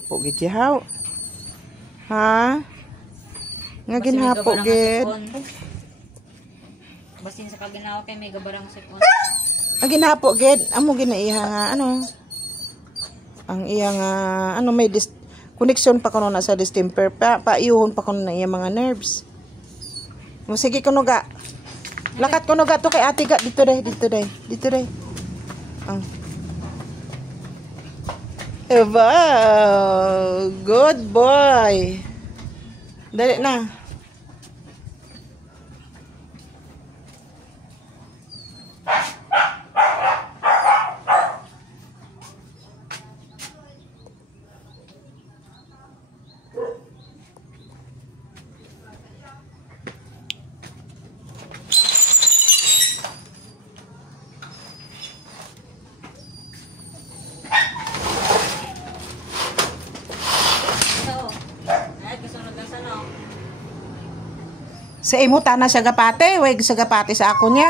Hapo gid yaw. Ha? Nga ginhapo gid. Basin sa kaginawa kay may gabarang sipon. Ang ginhapo gid, amo ginaiha nga ano. Ang iya nga ano may connection pa kuno na sa distemper paiyuhon pa kuno na iya mga nerves. Mo sige kuno ga. Lakat kuno ga to kay ate ga dito day. Wow, good boy. Dali na. Sa imo tana siya gapate, way sa gapate sa ako niya.